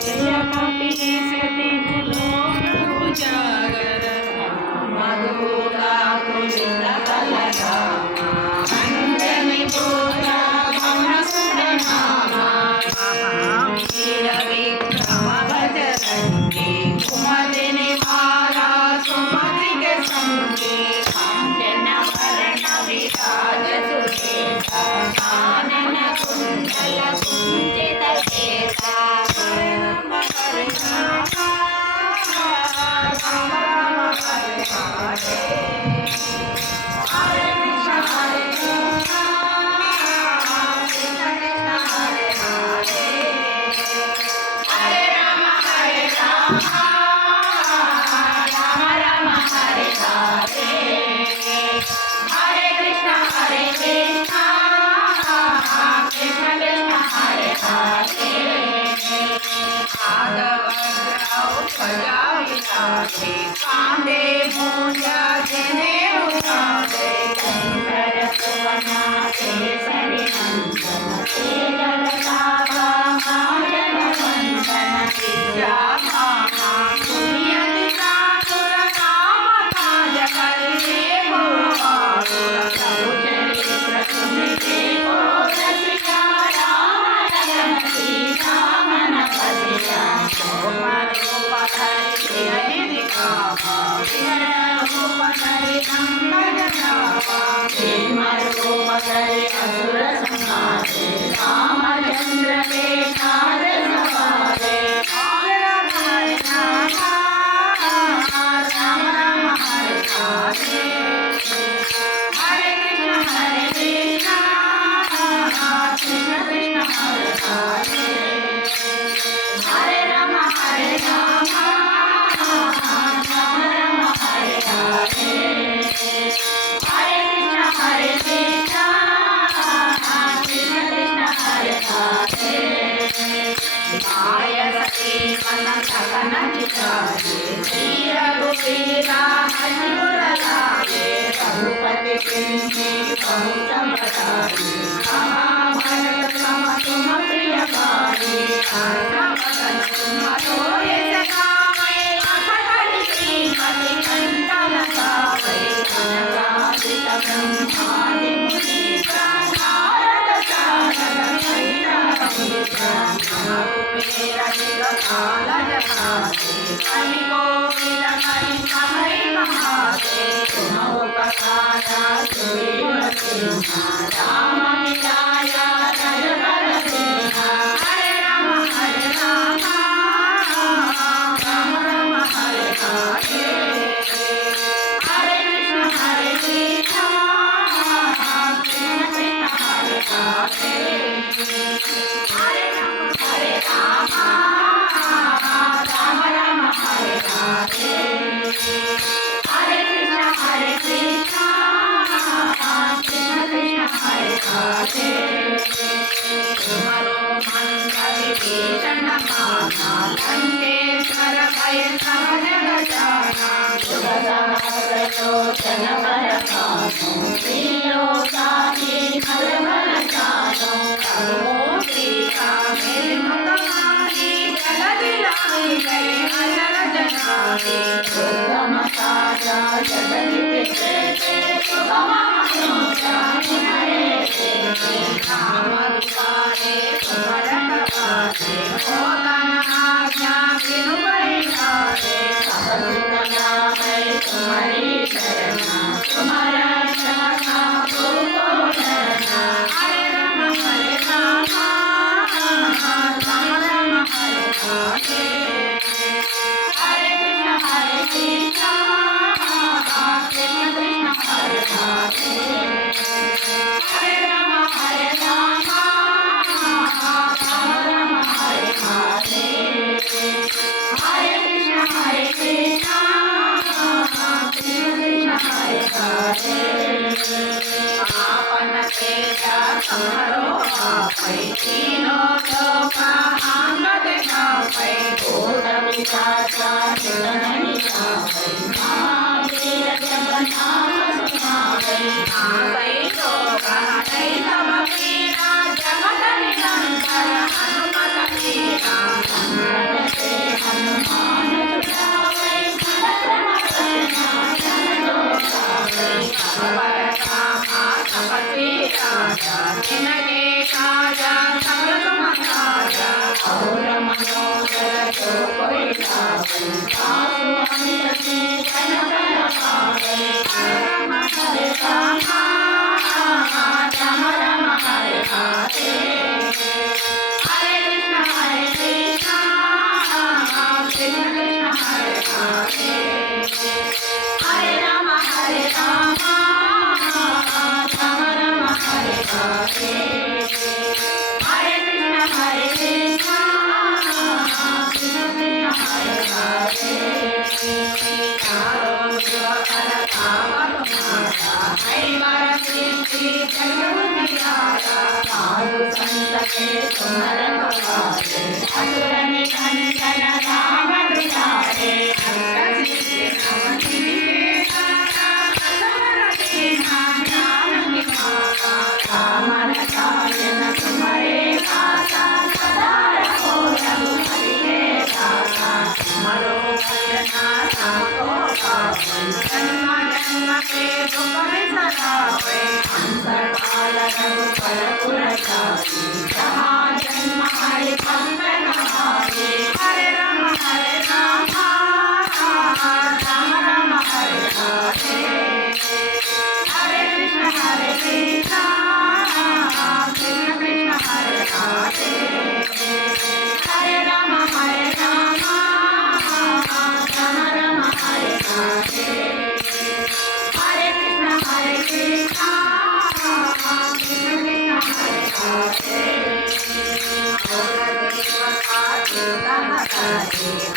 जय कपि सति उजागर मधुरा कुलित बलधामा अंजनी पुत्र पवन सुत नामा वीर विक्रम बजरंगी कुमति निवारा सुमति के संगी कांचन वरण विराज सुरेशा कानन कुंडल कुंचित केसा हरे राम राम राम हरे हरे हरे कृष्ण कृष्ण कृष्ण हरे हरे हरे राम राम राम हरे हरे हरे कृष्ण कृष्ण कृष्ण हरे हरे आदवज्रौ कांदे मूंजा जने उठावे कंकर सुवना केसरी नंदन तेजल तावा माजन वंदन विद्या मामा पुण्यति सासुर काम काज करिए भुवासुर प्रभु चरित्र सुनिते को रसिया राम लगन सीता मन बसिया रामचंद्र के साथ सवारे राम राम हरे हरे हरे कृष्ण कृष्ण कृष्ण हरे हरे हरे राम राम राम हरे हरे हरे कृष्ण कृष्ण कृष्ण हरे हरे माय सखी मन थकन चितारे श्री रघुवीरा हरि गुण गावे रघुपति किन्हीं बहुत बताए महाभारत सम तुम प्रिय भाई आत्मवचन तुम होए सखावे अखंड श्रीमति कंठ लगावे कनकादित ब्रह्मादि मुनीसा नारद सारद सहित मेरा दिगपाल जगावे कलि गोविंद हरि हरि महादेव तुम उपकारा सुग्रीव सिंहा राम मिलाया रघुबर सिंहा हरे राम राम राम हरे हरे हरे कृष्ण कृष्ण कृष्ण हरे हरे हरे राम राम राम हरे हरे हरे कृष्ण कृष्ण कृष्ण हरे हरे तुम्हारो मंगल विभीषण माना लंकेश्वर भय सब जग जाना शुभ सहस्र लोचन बरसानो त्रिलोकानि खलबल जानो प्रभु सीता मेरे मुखमारी जलधि लाई गए अजर जनारे दुर्गम साजा जगति प्रेते सुगम अनुजा हरे राम दुआरे भरत बाजे होतन आज्ञा बिनु परिहारे सब सुख नामे तुम्हारी शरणा तुम्हारा शरणा तुमको शरणा हरे राम राम हरे हरे हरे कृष्ण कृष्ण कृष्ण हरे हरे हरे राम राम हरे हरे हरे कृष्ण कृष्ण कृष्ण हरे हरे आपन तेजा समरो आपै तीनों लोका अंगद गावै भूत पिशाचा निधन गावै महावीर जब नाम सुनावै आवै तो कहै तब पीरा जगत निरंतर हनुमत वीरा ಪರಶುರಾಮ ತಪಸ್ವಿ ರಾಜ ನಿನಗೆ ಕಾಜ ಸಕಲ ಕಾಜ ಅವರ ಮನೋದರ ಕೊಯ್ಲಾಗು ಕಾಸು ಹಂತಸಿ ಕನಕನ ಕಾವೆ ರಮ ಹರೆ ರಾಮ ರಾಮ ರಾಮ ಹರೆ ಹರೆ ಹರೆ ಕೃಷ್ಣ ಕೃಷ್ಣ ಕೃಷ್ಣ ಹರೆ ಹರೆ हरे राम राम राम हरे हरे हरे कृष्ण कृष्ण कृष्ण हरे हरे चारों जुगर काम तुम्हारा ऐवर सिद्धि जगमुनियारा साधु संत के तुम्हारे भगवाने असुर निकंदन राम दुलारे रामन कायन तुम्हारे दाता सदा रहो रघुपति दाता मनोभजना साको पावै जन्म जन्म के दुख सदावै अंतर काल रघुपर पुर जाई जहाँ जन्म हरि भक्त कहाई हरे राम राम राम हरे हरे हरे कृष्ण कृष्ण कृष्ण हरे हरे हरे राम राम राम हरे हरे हरे कृष्ण कृष्ण कृष्ण हरे हरे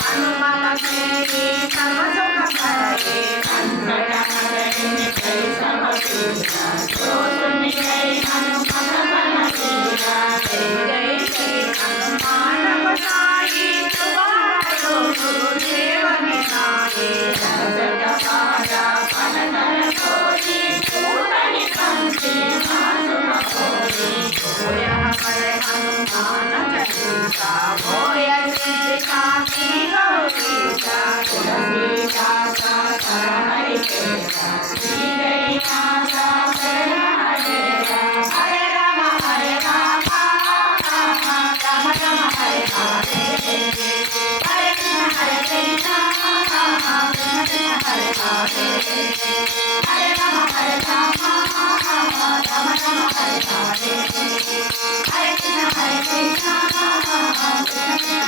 हनुमान तेरी सब सुख करे संकट हरहि जय सब पीरा जो सुन जय हनुमत बल बीरा जय जय हनुमान गोसाई तुम्हारा जो गुरुदेव निहारे रजत पारा पन कर कोई पूतन कंठी मानुम कोई होया पर हनुमान चालीसा होया सिद्धि काकी गौरीसा तुलसीदासा हरि केसा श्री जय माता हरे हरे राम राम राम हरे हरे हरे कृष्ण कृष्ण कृष्ण हरे हरे हरे राम राम राम हरे हरे हरे कृष्ण कृष्ण कृष्ण